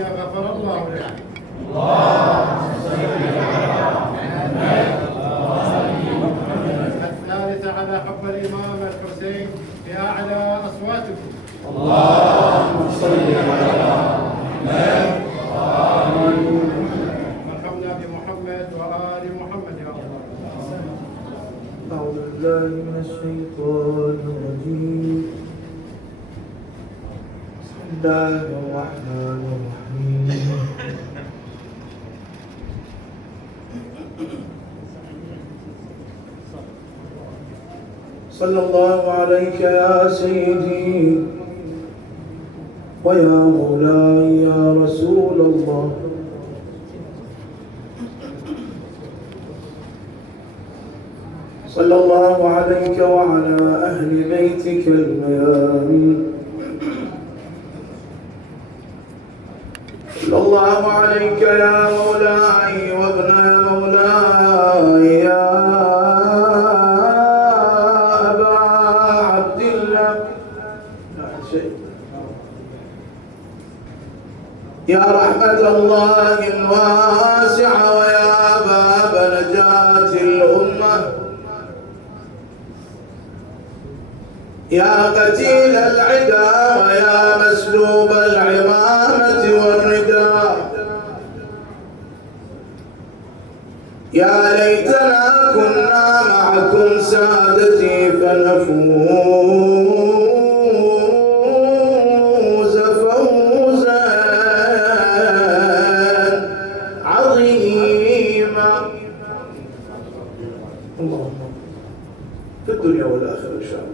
الثانية غفر الله لك. اللهم صل على محمد. الثالثة على حب الإمام الحسين بأعلى أصواتكم. اللهم صل على محمد. مرحبا بمحمد وآل محمد يا الله. أعوذ بالله من الشيطان الرجيم. بسم الله الرحمن الرحيم. صلى الله عليك يا سيدي ويا مولاي يا رسول الله. صلى الله عليك وعلى أهل بيتك الميامين. صلى الله عليك يا مولاي وابن مولاي يا أبا عبد الله. يا رحمة الله الواسعة ويا باب نجاة الأمة. يا قتيل العدا ويا مسلوب العمامة والرداء. يا ليتنا كنا معكم سادتي فنفوز فوزا عظيما. اللهم في الدنيا والآخرة إن شاء الله.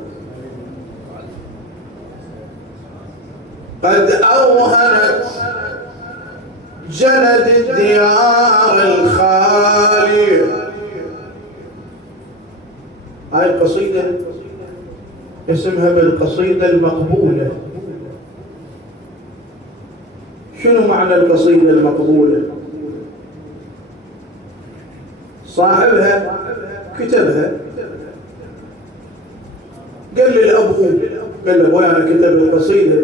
قد أوهنت جلد الديار الخالية. هاي القصيدة اسمها بالقصيدة المقبولة. شنو معنى القصيدة المقبولة؟ صاحبها كتبها، قال للأبو، قال له أبوي أنا كتب القصيدة،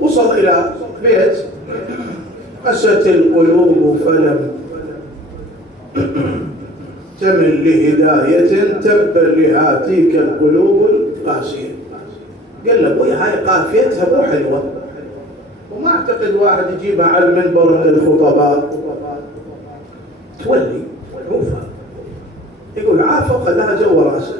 وصل إلى بيت قست القلوب فلم تمل لهداية تبا لهاتيك القلوب القاسية. قال له أبوي هاي قافيتها مو حلوة، وما أعتقد واحد يجيبها على المنبر من الخطباء تولي عوفة. يقول عافى وخلاها جوا راسه.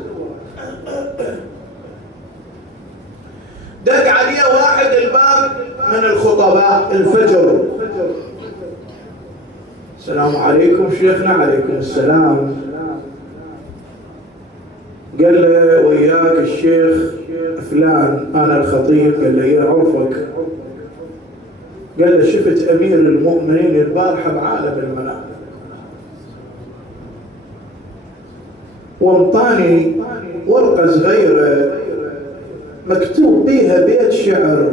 دق عليه واحد الباب من الخطباء الفجر. السلام عليكم شيخنا. عليكم السلام. قال له وياك الشيخ فلان انا الخطيب. قال له يعرفك. قال له شفت امير المؤمنين البارحه بعالم المنام، وانطاني ورقه صغيره مكتوب بيها بيت شعر،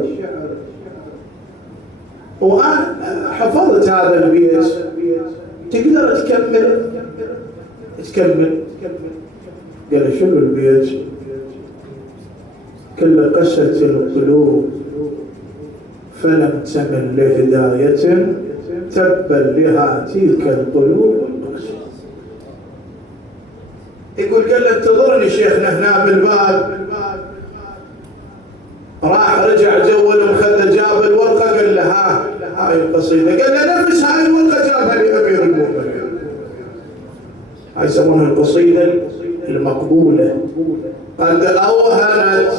وأنا حفظت هذا البيت. تقدر تكمل؟ تكمل. قال شنو البيت؟ كل قست القلوب فلم تمل لهداية تبا لهاتيك القلوب القاسية. يقول قال له انتظرني شيخنا هنا بالباب. راح رجع جول المخدة جاب الورقة قال له هاي القصيدة. قال له نفس هاي الورقة جابها لأمير المؤمنين. هاي يسمونها القصيدة المقبولة. قد أوهنت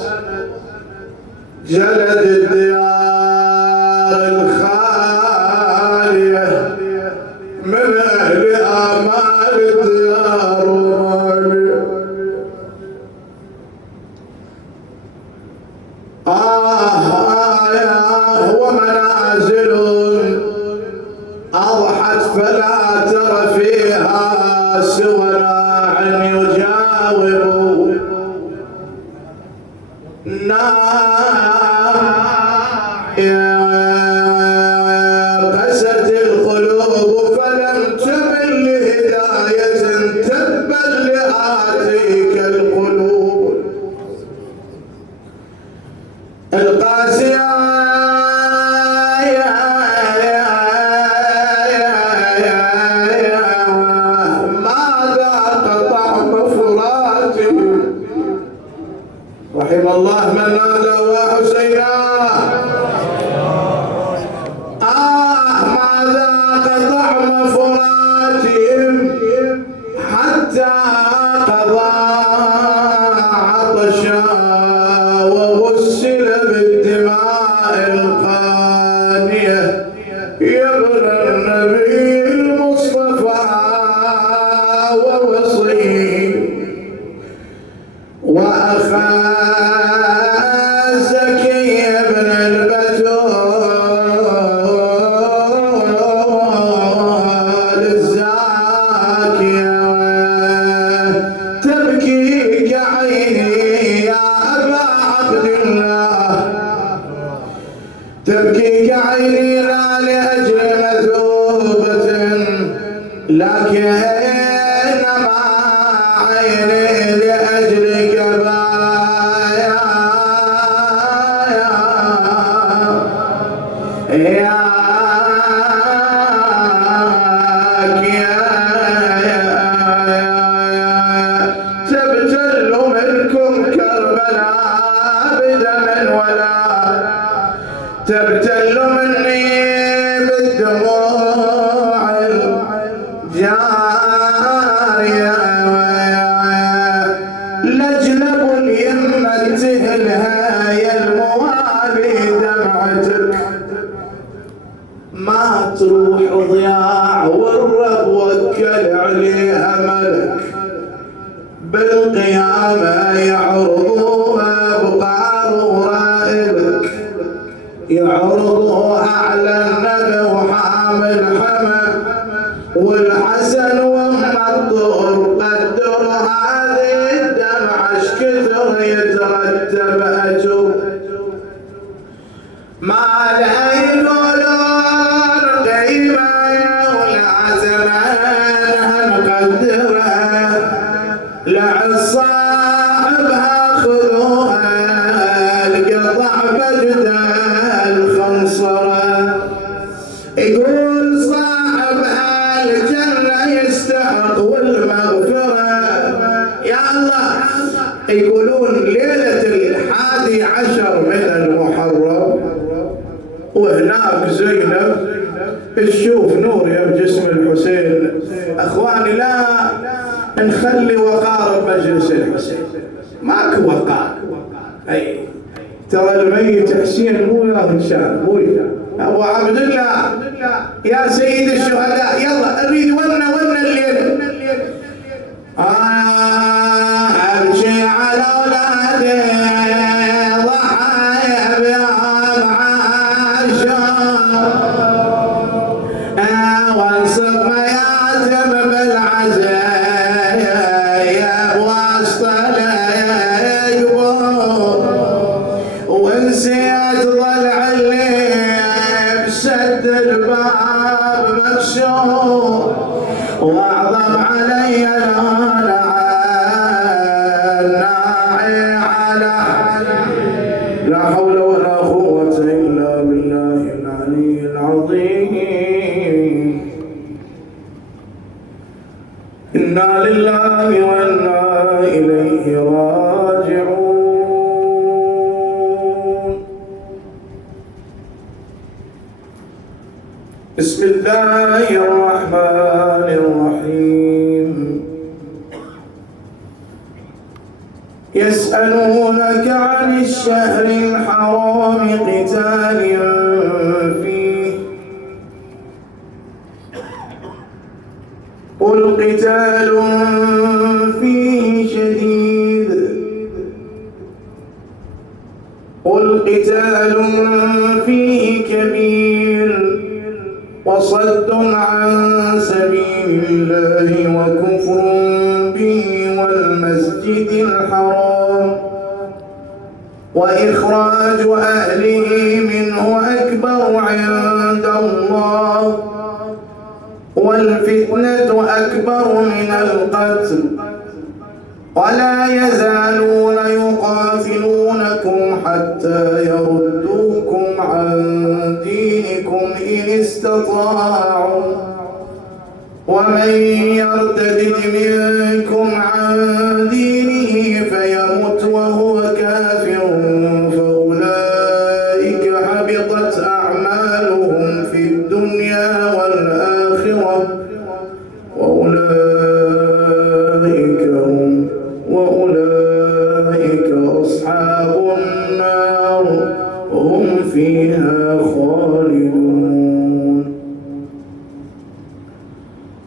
جلد الديار الخالية من أهل آمال الديار ومالية. ومنازل أضحت فلا ترى فيها سوى راع يجاوب قست القلوب فلم تمل لهداية تبا لهاتيك القلوب القاسية. رحم الله من نادى وحسينا. ما ذاق طعم فراتهم حتى قضى عطشا وغسل بالدماء القانية يا ابن النبي المصطفى ووصي وأخا زكي ابن البتول الزاكية تبكيك عيني يا أبا عبد الله، تبكيك عيني لا لأجل مثوبة لكن عيني لأجلك بايا تبتل منكم كربلاء بدم ولا تبتل مني بالدموع الجارية لجلب اليمة تهلها يا الموالي دمعتك ما تروح ضياع والرب وكل عليها ملك بالقيامة يعرضوها بقار ورائبك يعرضوها على النبي وحامل حمى والحسن والمطور قدر هذه الدمعة اش كثر يترتب اجر ما لها يقولون قيمة ولا زمانها مقدرة لعن صاحبها خذوها القطع بجد الخنصرة يقول صاحبها الجنة يستحق والمغفرة يا الله. يقولون ليلة 11 من المحرم وهناك زينب تشوف نور يا بجسم الحسين. اخواني لا نخلي وقار بمجلس الحسين، ماكو وقار. اي ترى الميت حسين مو له انسان، مو ابو عبد الله يا سيد الشهداء يلا اريد ون الليل. ابكي على اولادي ضحايا بيوم عاشور وانصب مياتم بالعزايا بواسطه يقبور ونسيت ضلع اللي بسد الباب مكسور واعظم علي الناعي على لا حول ولا قوة إلا بالله العلي العظيم. إنا لله وإنا إليه راجعون. بسم الله الرحمن الرحيم. يسألونك عن الشهر الحرام قتال فيه قل قتال فيه شديد قل قتال فيه كبير وصد عن سبيل الله وكفر به والمسجد الحرام وإخراج أهله منه أكبر عند الله والفتنة أكبر من القتل ولا يزالون يقاتلونكم حتى يردوكم عن دينكم إن استطاعوا ومن يرتد منكم عن دينه فيمت وهو كافر كافر فأولئك حبطت أعمالهم في الدنيا والآخرة وأولئك أصحاب النار هم فيها خالدون.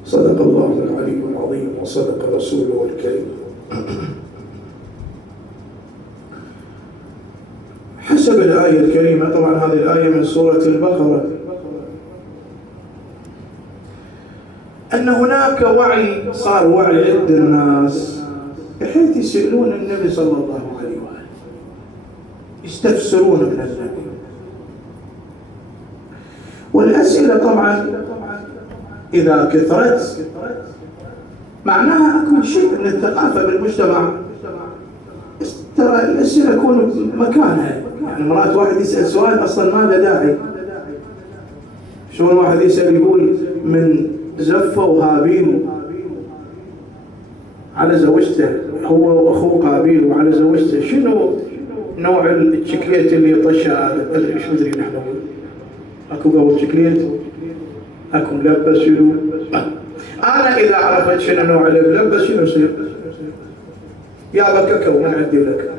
صدق الله العلي العظيم وصدق رسوله الكريم. حسب الآية الكريمة، طبعا هذه الآية من سورة البقرة، أن هناك وعي، صار وعي عند الناس بحيث يسألون النبي صلى الله عليه وآله، يستفسرون من النبي. والأسئلة طبعا إذا كثرت معناها أكو شيء من الثقافة بالمجتمع، ترى الأسئلة تكون مكانها. يعني مرات واحد يسأل سؤال أصلا ما له داعي. شلون واحد يسأل يقول من زفة وهابيل على زوجته، هو وأخوه قابيل وعلى زوجته، شنو نوع الشكليت اللي يطشها هذا؟ ايش مدري نحن اكو قبل شكليت، اكو ملبس، شنو؟ انا اذا عرفت شنو نوع الملبس شنو يصير؟ يا بككو من عندي لك،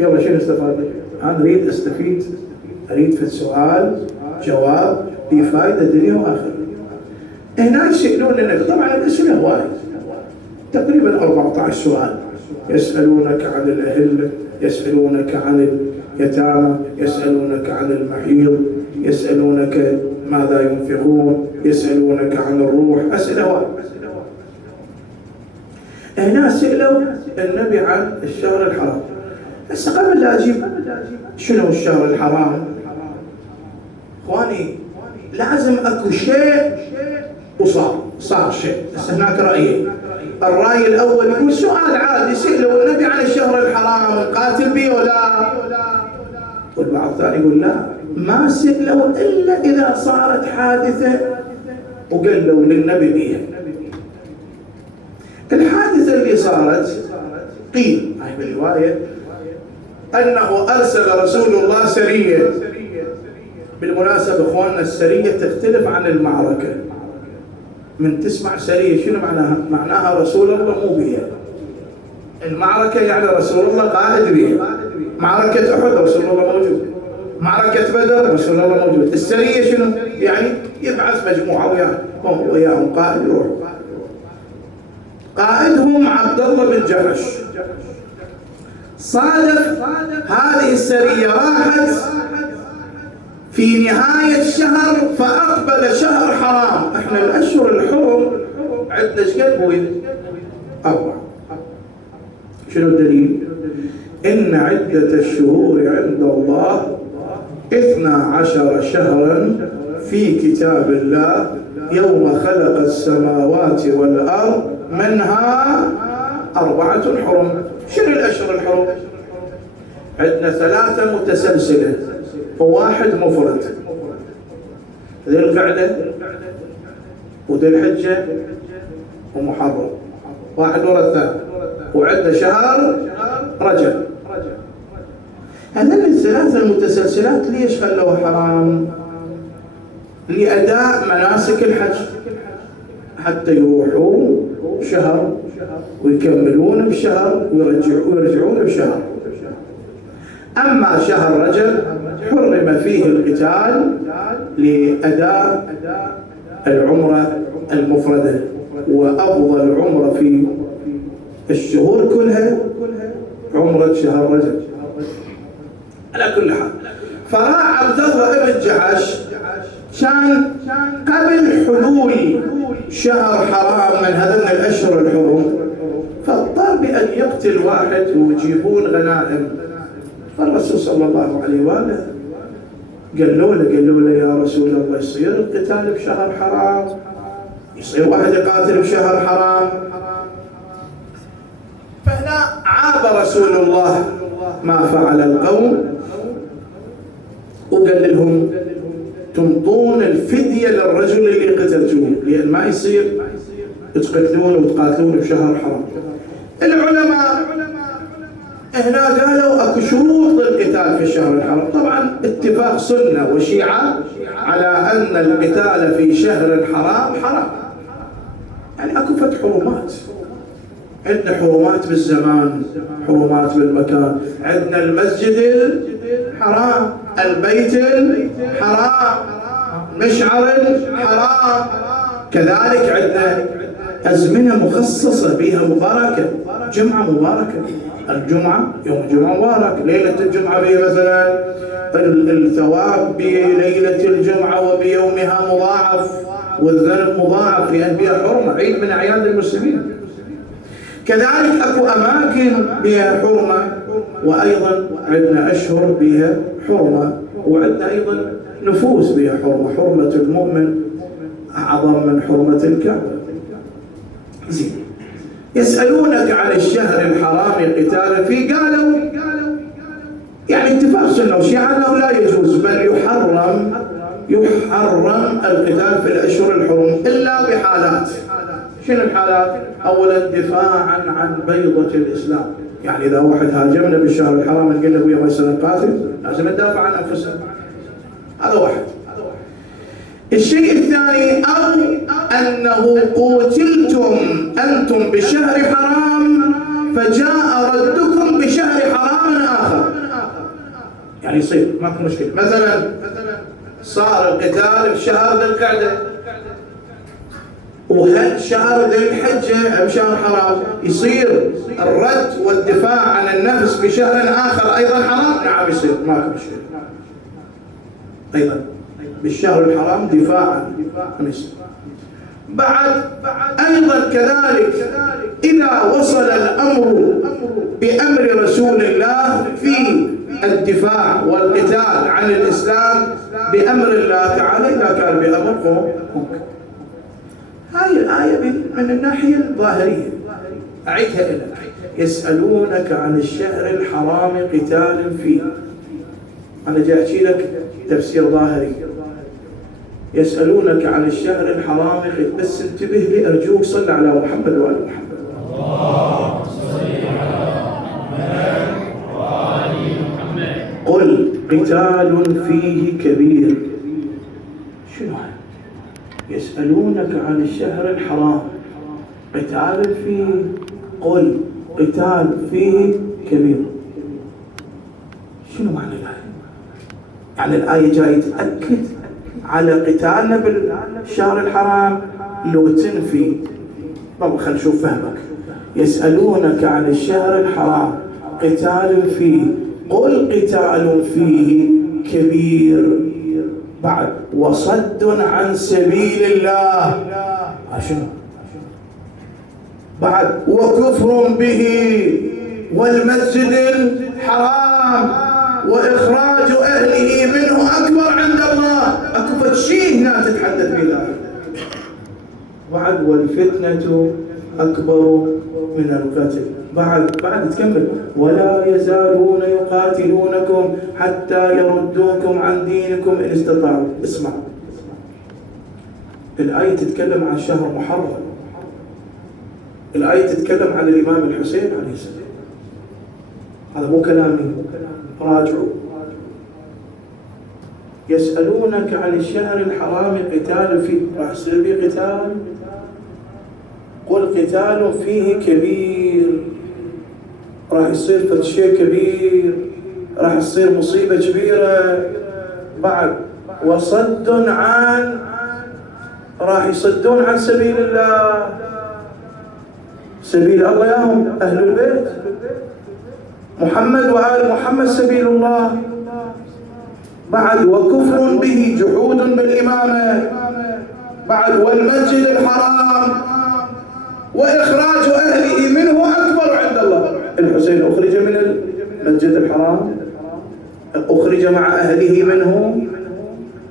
يلا شنو استفاد؟ انا اريد استفيد، اريد في السؤال جواب بفائده دنيا واخره. هنا يسالون النبي، طبعا الاسئله وايد، تقريبا 14 سؤال. يسالونك عن الاهله، يسالونك عن اليتامى، يسالونك عن المحيض، يسالونك ماذا ينفقون، يسالونك عن الروح، اسئله وايد. هنا سالوا النبي عن الشهر الحرام. بس قبل لا اجيب شنو الشهر الحرام، اخواني لازم اكو شيء وصار شيء. بس هناك رايين. الراي الاول يقول سؤال عادي، سالوا النبي عن الشهر الحرام قاتل به ولا؟ والبعض الثاني يقول لا، ما سالوا الا اذا صارت حادثه وقالوا للنبي بها. الحادثه اللي صارت قيل هاي بالروايه انه ارسل رسول الله سريه. بالمناسبه اخواننا السريه تختلف عن المعركه. من تسمع سريه شنو معناها؟ معناها رسول الله مو بها. المعركه يعني رسول الله قائد بها. معركه احد رسول الله موجود، معركه بدر رسول الله موجود. السريه شنو؟ يعني يبعث مجموعه وياهم قائد يروح. قائدهم عبد الله بن جحش. صادف هذه السريه راحت في نهاية الشهر، فأقبل شهر حرام. احنا الأشهر الحرم عندنا ايش قد بوي؟ 4. شنو الدليل؟ إن عدة الشهور عند الله 12 شهرا في كتاب الله يوم خلق السماوات والأرض منها 4 حرم. شنو الأشهر الحرم؟ عندنا 3 متسلسلة وواحد مفرد، ذي القعدة وذي الحجة ومحرم، واحد ورا الثاني، وعندنا شهر رجب. هذين ال3 المتسلسلات ليش خلوها حرام؟ لأداء مناسك الحج، حتى يروحوا شهر ويكملون بشهر ويرجعون بشهر. أما شهر رجب حرم فيه القتال لأداء العمرة المفردة، وأفضل العمرة في الشهور كلها عمرة شهر رجب. على كل حال، فراح عبد الله بن جحش كان قبل حلول شهر حرام من هذين الأشهر الحرم، فاضطر بأن يقتل واحد ويجيبون غنائم. فالرسول صلى الله عليه وآله قالوا له يا رسول الله يصير القتال بشهر حرام؟ يصير واحد يقاتل بشهر حرام؟ فهنا عاب رسول الله ما فعل القوم، وقال لهم تمطون الفدية للرجل اللي قتلتوه، لأن ما يصير تقتلون وتقاتلون بشهر حرام. العلماء هنا قالوا اكو شروط للقتال في الشهر الحرام. طبعا اتفاق سنه وشيعه على ان القتال في شهر الحرام حرام. يعني اكو فت حرمات. عندنا حرمات بالزمان، حرمات بالمكان. عندنا المسجد الحرام، البيت الحرام، مشعر الحرام. كذلك عندنا أزمنة مخصصة بها مباركة. جمعة مباركة، الجمعة يوم الجمعة مبارك، ليلة الجمعة بها مثلا الثواب بليلة الجمعة وبيومها مضاعف، والذنب مضاعف لأن بها حرمة، عيد من أعياد المسلمين. كذلك أكو أماكن بها حرمة، وأيضا عندنا أشهر بها حرمة، وعندنا أيضا نفوس بها حرمة. حرمة المؤمن أعظم من حرمة الكعبة. زين، يسألونك عن الشهر الحرام قتال فيه. قالوا يعني اتفاق سنة وشيعة أنه لا يجوز، بل يحرم القتال في الأشهر الحرم إلا بحالات. شنو الحالات؟ أولا دفاعا عن بيضة الإسلام. يعني إذا واحد هاجمنا بالشهر الحرام نقول له ويا ما يصير نقاتل، لازم ندافع عن أنفسنا. هذا واحد. الشيء الثاني، أو أنه قتلتم أنتم بشهر حرام فجاء ردكم بشهر حرام آخر. يعني يصير ماكو مشكلة. مثلا صار القتال في شهر ذي القعدة، وهل شهر ذي الحجة بشهر حرام، يصير الرد والدفاع عن النفس بشهر آخر أيضا حرام؟ نعم يصير، ماكو مشكلة. أيضا بالشهر الحرام دفاعا عن الإسلام. بعد أيضا كذلك إذا وصل الأمر بأمر رسول الله في الدفاع والقتال عن الإسلام بأمر الله تعالى، إذا كان بأمر قوم. هاي الآية من الناحية الظاهرية. أعيدها لك. يسألونك عن الشهر الحرام قتال فيه. أنا جاي أحكي لك تفسير ظاهري. يسألونك عن الشهر الحرام، بس انتبه لي أرجوك، صل على محمد وآل محمد. اللهم صل على محمد وآل محمد. قل قتال فيه كبير. شنو هذا؟ يسألونك عن الشهر الحرام قتال فيه، قل قتال فيه كبير. شنو معنى الآية؟ يعني الآية جاية تأكد على قتالنا بالشهر الحرام لو تنفي؟ طب خلينا نشوف فهمك. يسألونك عن الشهر الحرام قتال فيه، قل قتال فيه كبير. بعد وصد عن سبيل الله. شنو بعد؟ وكفر به والمسجد الحرام وإخراج أهله منه أكبر عند الله. أكبر شيء هنا تتحدث به الآية. بعد والفتنة أكبر من القتل. بعد تكمل ولا يزالون يقاتلونكم حتى يردوكم عن دينكم إن استطاعوا. اسمع، الآية تتكلم عن شهر محرم. الآية تتكلم عن الإمام الحسين عليه السلام. هذا مو كلامي، راجعوا. يسألونك عن الشهر الحرام قتال فيه، راح يصير به قتال. قل قتال فيه كبير. راح يصير شيء كبير، راح يصير مصيبة كبيرة. بعد وصد عن، راح يصدون عن سبيل الله. سبيل الله ياهم أهل البيت محمد وآل محمد سبيل الله. بعد وكفر به، جحود بالإمامة. بعد والمسجد الحرام وإخراج أهله منه أكبر عند الله. الحسين أخرج من المسجد الحرام، أخرج مع أهله منه،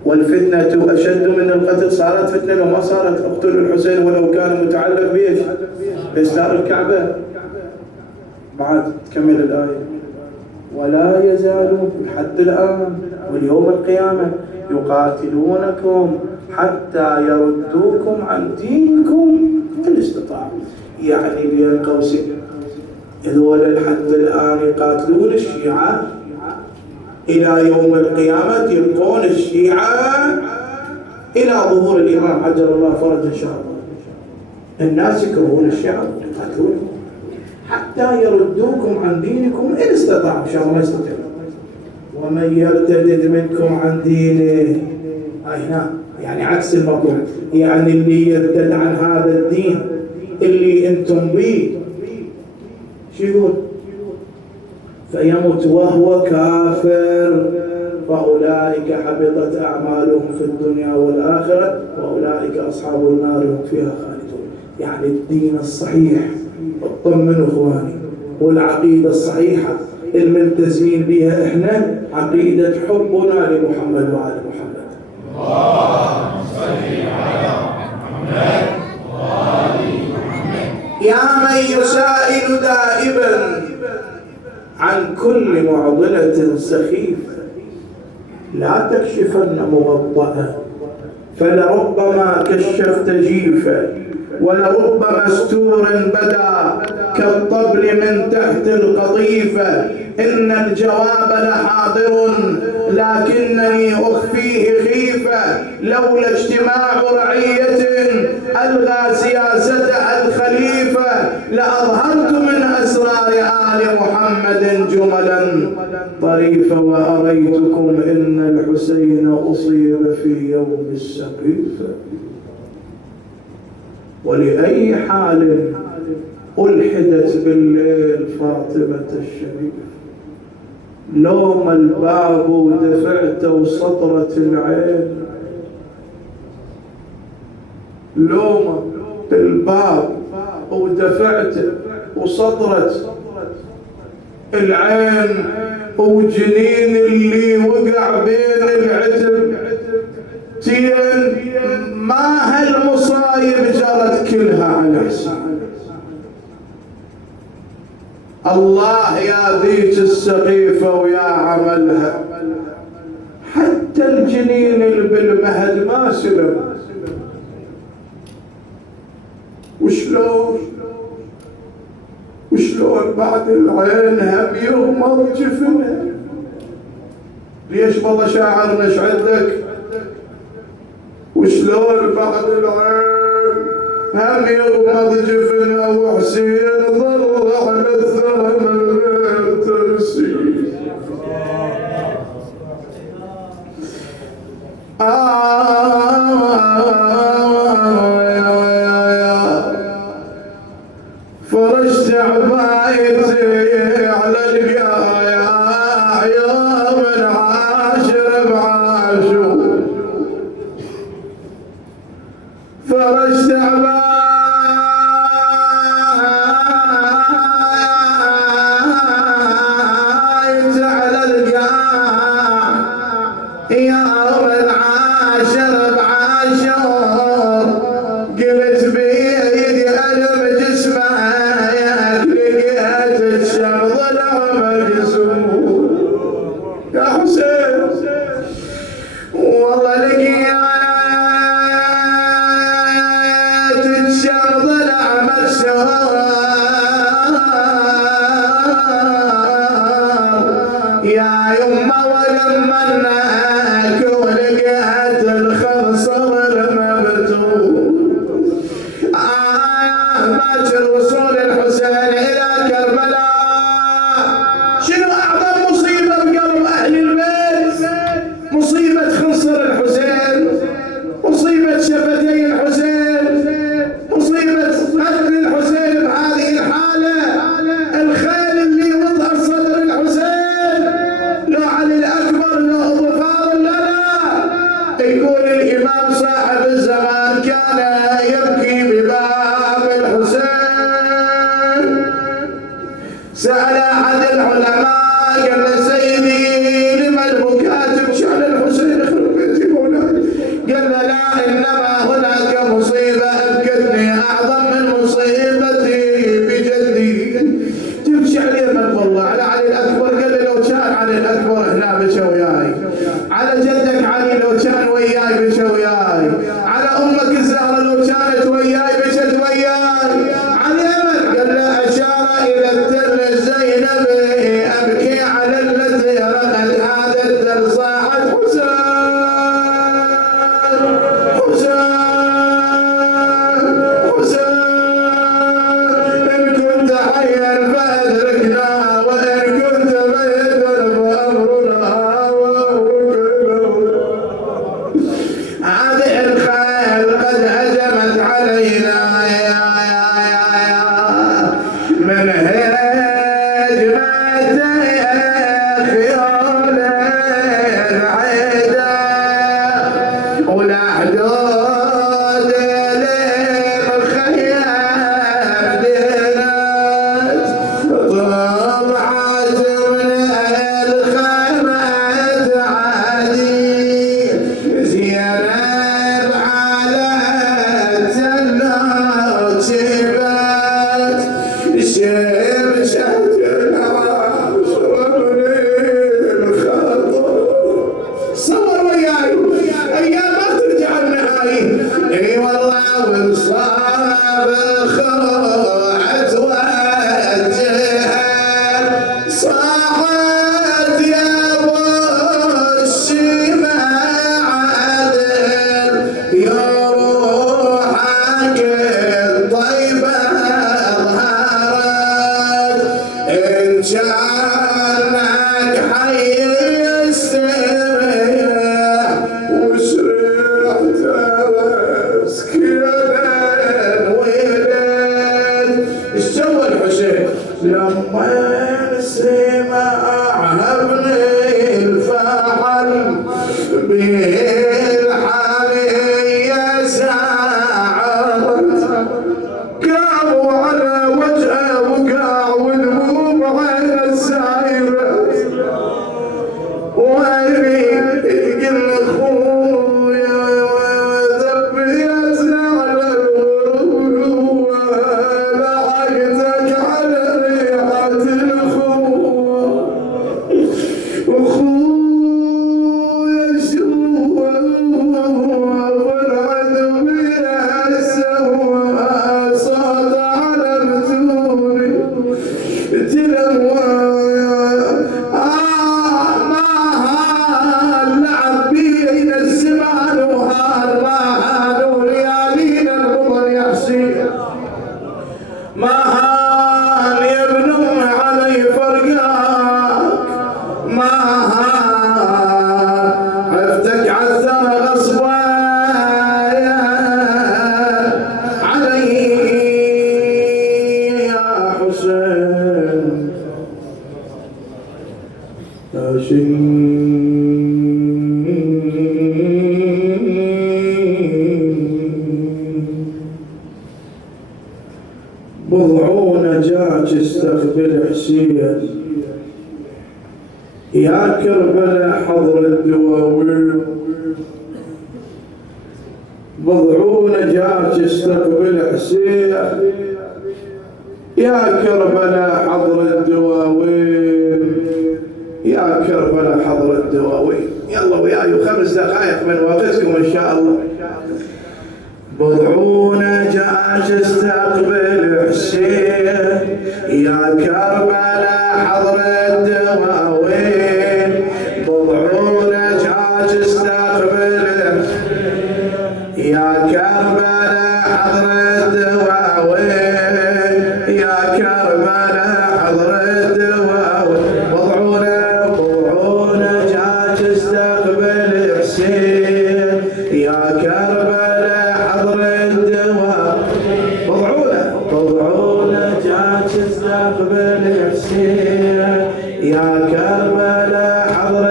والفتنة أشد من القتل. صارت فتنة وما صارت؟ اقتل الحسين ولو كان متعلق بإيش؟ بإسدار الكعبة. بعد تكمل الآية ولا يزالون لحد الآن واليوم القيامة يقاتلونكم حتى يردوكم عن دينكم إن استطاعوا. يعني بين قوسين هذول لحد الآن يقاتلون الشيعة إلى يوم القيامة، يبقون الشيعة إلى ظهور الإمام عجل الله فرج إن شاء الله. الناس يكرهون الشيعة يقاتلون حتى يردوكم عن دينكم إن استطاعوا، إن شاء الله ما يستطيعون. ومن يرتد منكم عن دينه، هنا يعني عكس المطلوب، يعني اللي يرتد عن هذا الدين اللي انتم به شو يقول؟ فيموت وهو كافر فأولئك حبطت أعمالهم في الدنيا والآخرة وأولئك أصحاب النار هم فيها خالدون. يعني الدين الصحيح، اطمنوا إخواني، والعقيدة الصحيحة الملتزمين بها إحنا عقيدة حبنا لمحمد وعلى محمد. اللهم صل على محمد وآل محمد. يا من يسائل دائما عن كل معضلة سخيفة لا تكشفن مغطأة، فلربما كشفت جيفا ولربما استور بدا كالطبل من تحت القطيفة. إن الجواب لحاضر لكنني أخفيه خيفة، لولا اجتماع رعية ألغى سياسة الخليفة لأظهرت من أسرار آل محمد جملا طريفة وأريتكم إن الحسين أصيب في يوم السقيفة. ولأي حال ألحدت بالليل فاطمة الشريفة، لوم الباب ودفعت وسطرت العين، لوم الباب ودفعت وسطرت العين، وجنين اللي وقع بين العتب تين، ما هالمصايب جرت كلها على حسين. الله يا ذيك السقيفة ويا عملها، حتى الجنين اللي بالمهد ما سلم. وشلون بعد العين هم يغمض جفنها. ليش والله شاعر مش عندك؟ وشلون بعد العين هم يغمض جفنها، وحسين ظل على الثرى من غير ترسيل. فرشت عبايتي على القايا يوم العاشر بعاشور، فرشت عبايتي على القايا يوم العاشر بعاشور، قلت بيدي ألم جسمه لقيت الشمس ظلام جسمه. يا حسين والله لقيت الشمس ظلام الشهر، يا يمه ولمناك ولقيت الخنصر المبتول. باكر وصول الحسين إلى كربلاء، شنو أعظم مصيبة بقلب أهل البيت؟ مصيبة خنصر الحسين، مصيبة شفتي الحسين، مصيبة قتل الحسين بهذه الحالة. الخيل اللي وضع صدر الحسين لو علي الأكبر لو ظفار لنا. يقول الإمام صاحب الزمان كان يبكي بباب الحسين، سأل أحد العلماء قال له سيدي لما البكاء تبكي على الحسين؟ يخرب بيتي مولاي. قال له لا، إنما هناك مصيبة أبكتني أعظم من مصيبتي بجدي. تبكي عليه من والله على علي الأكبر؟ قال له لو كان علي الأكبر هنا بكى وياي، على جدك علي لو كان وياي بكى وياي، على أمك الزهرة لو كانت وياي بكت وياي، على يمن. قال له أشار إلى التل الحمية ساعرت قاموا على وجهه وقع ودموع عين السايرة وابي تقل اخويا وذبيتنا على الورود ولحقتك على ريحة الخوة اخويا شوى والعدو يسوى صوت على متوني تلوى اللعب بين الزمان وهان ما هانوا ليالينا الوطن يحسين ما هان يا ابن ام علي فرقاك ما هان عفتك عذر غصبا علي يا حسين بضعون جاك استقبل حسين يا كربلاء حضر الدواوين بضعون جاك استقبل حسين يا كربلاء حضر الدواوين يا كربلاء حضر الدواوين. يلا وياي 5 دقائق من وقتكم ان شاء الله. بضعون جاك استقبل حسين يا كربلاء حضر الدواوين بضعون جاك استقبل يا كربلاء حضر الدواوين يا كربلاء حضر الدواوين بضعون جاك استقبل حسين يا كربلاء حضر الدواوين بضعون جاك استقبل حسين يا كربلاء حضر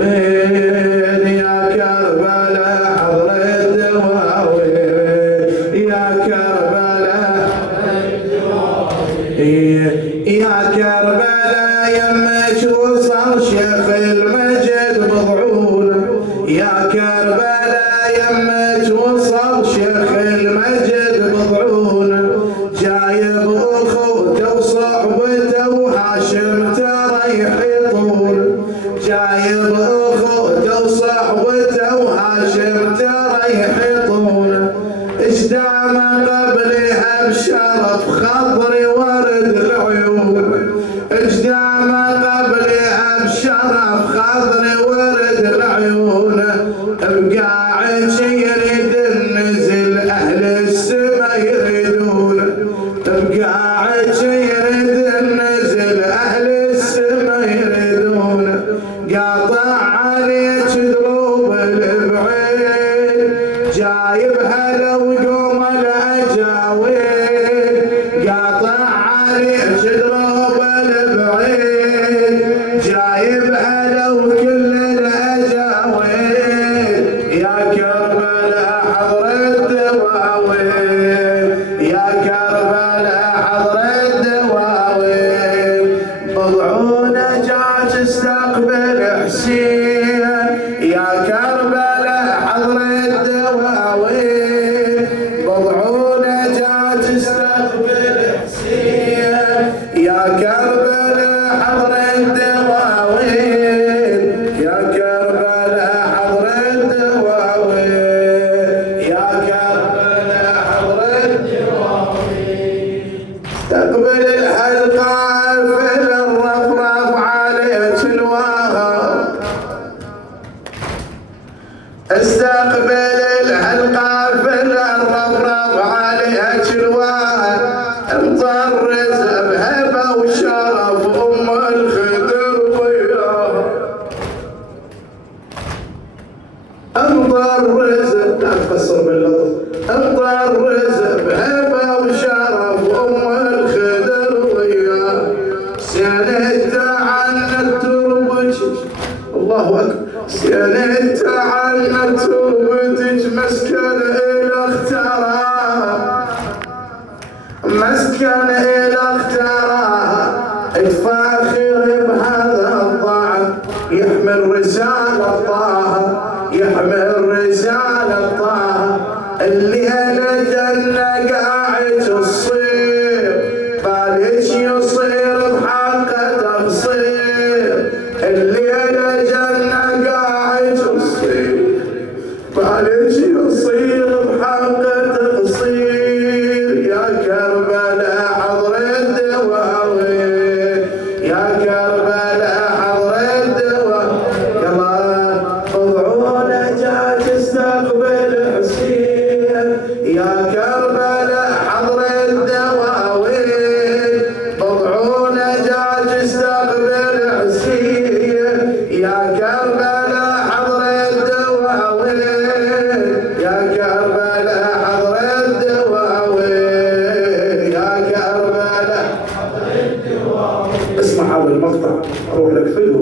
الدواوين يا كربلاء حضر الدواوين يا كربلاء يا كربلاء يمك وصل شيخ المجد بضعون يا كربلاء يمك وصل شيخ المجد بضعون جايب اخوته وصحبته وهاشم ترى يحيطون جايب اخوته وصحبته وهاشم ترى يحيطون اجدام قبلها بشرف خضري ورد العيون اجدام قبلها بشرف خضري ورد العيون بقاعد يريد النزل اهل السما يريدون بقاعد يريد النزل اهل السما يريدون قاطع عليك دروب البعيد جايبها لو قوم الاجاويل قاطع عليك دروب البعيد جايبها لو كل الاجاويل يا كربلاء حضر الدواوين يا كربلاء حضر الدواوين بضعون جاك استقبل حسين يا كربلاء حضر الدواوين بضعون جاك استقبل حسين يا كربلاء حضر الدواوين يا كربلاء حضر الدواوين يا كربلاء حضر الدواوين تقبل القافل الرفرف عليك الوهر استقبل القافل الرفرف عليك الوهر مطرز بهبه وشرف ام الخدر وياها مطرز لا تقصر باللطف مطرز بهبه وشرف ام الخدر وياها سالت عن التربج الله أكبر. سنة تعنت وتتمسكن إلى اختراها، مسكن إلى اختراها، تفاخر بهذا الضعف، يحمل رسالة طه، يحمل رسالة طه. الليلة جنة قاعد تصير، بالك يصير بحقه تقصير. الليلة جنة قاعد تصير، بالك يصير بحقه تقصير. يا كربلاء حضر الدواوين، يا كربلاء حضر الدواوين. يلا طلعونا جا تستقبل حسين، يا كربلاء حضر الدواوين. طلعونا جا تستقبل حسين، يا كربلاء حضر الدواوين، يا كربلاء حضر الدواوين، يا كربلاء حضر الدواوين. اسمع هذا المقطع اروح لك فيه.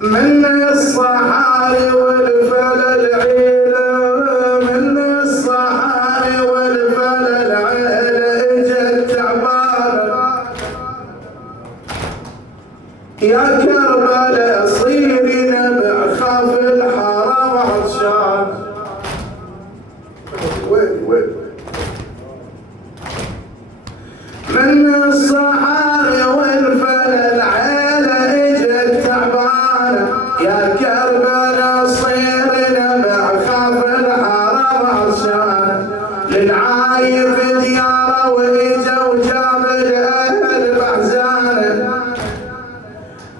من الصحاري والفلل عيله، من الصحاري والفلل عيله، اجت تعبانه يا كربلاء صيري نبع خاف الحرام عطشان. وين من الصحاري والفلل عيله اجت تعبانه يا كربلاء صيري نبع خاف الحرام عطشان. للعايف دياره واجا وجاب الاهل باحزانه.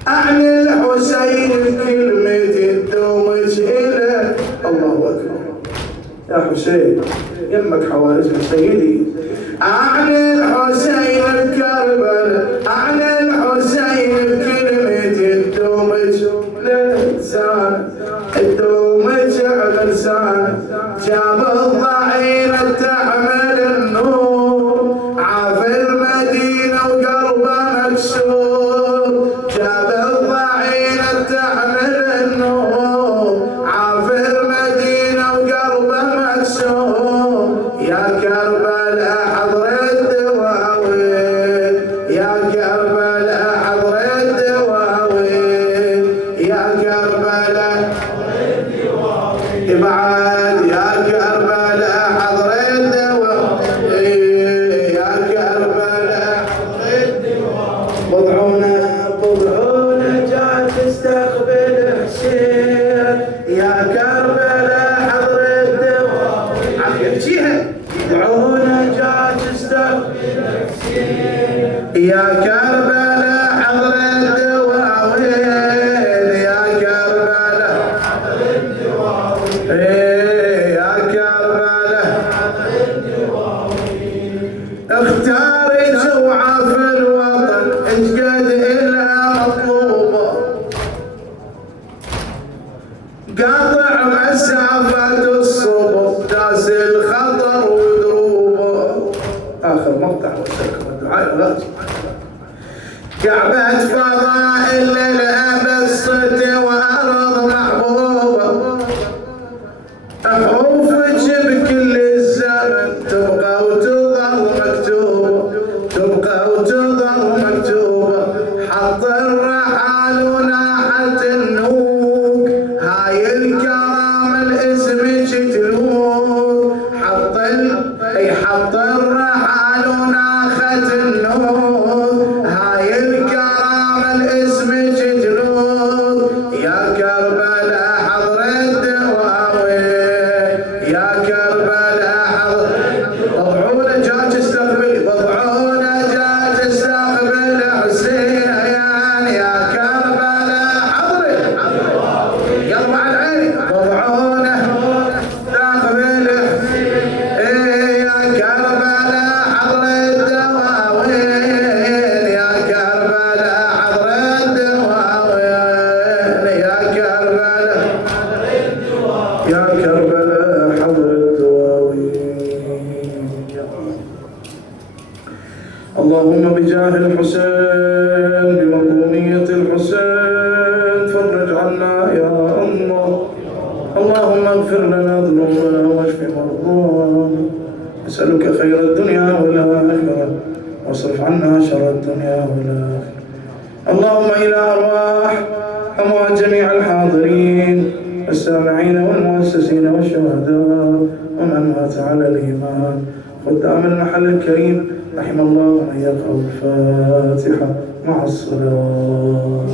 أعني الحسين بكلمة تدومج إله. الله أكبر يا حسين، يمك حوارزم سيدي. أعني الحسين بكربلاء، أعني الحسين بكلمة تدومج لسان، تدومج على لسان. جاب الضعينة تحمل النور، عاف المدينة وقلبه مكسور. جاب الضعينة تحمل النور، عاف المدينة وقلبه مكسور. يا كربلاء حضر الدواوين، يا كربلاء حضر الدواوين، يا كربلاء حضر الدواوين. بعد يا كربلاء حضر الدواوين، يا كربلاء حضر الدواوين. بضعونا جا تستقبل حسين، يا كربلاء حضر الدواوين. عافية تجيها. بضعونا جا تستقبل حسين، يا كربلاء حضر الدواوين، يا كربلاء حضر الدواوين، يا كربلاء حضر الدواوين. اختار جوعة في الوطن اجقد إلها مطلوبة، قاطع مسافة الصبح داس الخطر ودروبه. آخر مقطع وسكر الدعاء الغازي. كعبة فضائل للأبسط وأرض محبوبة، حروفك بكل الزمن تبقى وتظل مكتوبة، تبقى وتظل مكتوبة. حط الرحال وناحت النوق، هاي الكرامة الاسم تلوق. حط الرحال وناحت النوق، هاي الكرامة الاسم تلوق. يا كربلاء حضر الدواوين، يا كربلاء حضر. ضبعونا جا تستقبل، ضبعونا جا تستقبل حسين، يا كربلاء حضر. يلا مع العين. ضبعونا تستقبل حسين، يا كربلاء حضر الدواوين، يا كربلاء حضر الدواوين، يا كربلاء، يا كربلاء حضر الدواوين. اللهم بجاه الحسين بمظلومية الحسين عنا يا الله. اللهم اغفر لنا ذنوبنا واشف مرضانا. نسألك خير الدنيا والآخرة واصرف عنا شر الدنيا والآخرة. اللهم إلى أرواح أموات جميع الحاضرين السامعين والمؤسسين والشهداء ومن مات على الإيمان خدام المحل الكريم رحم الله من يقرأ الفاتحة مع الصلاة.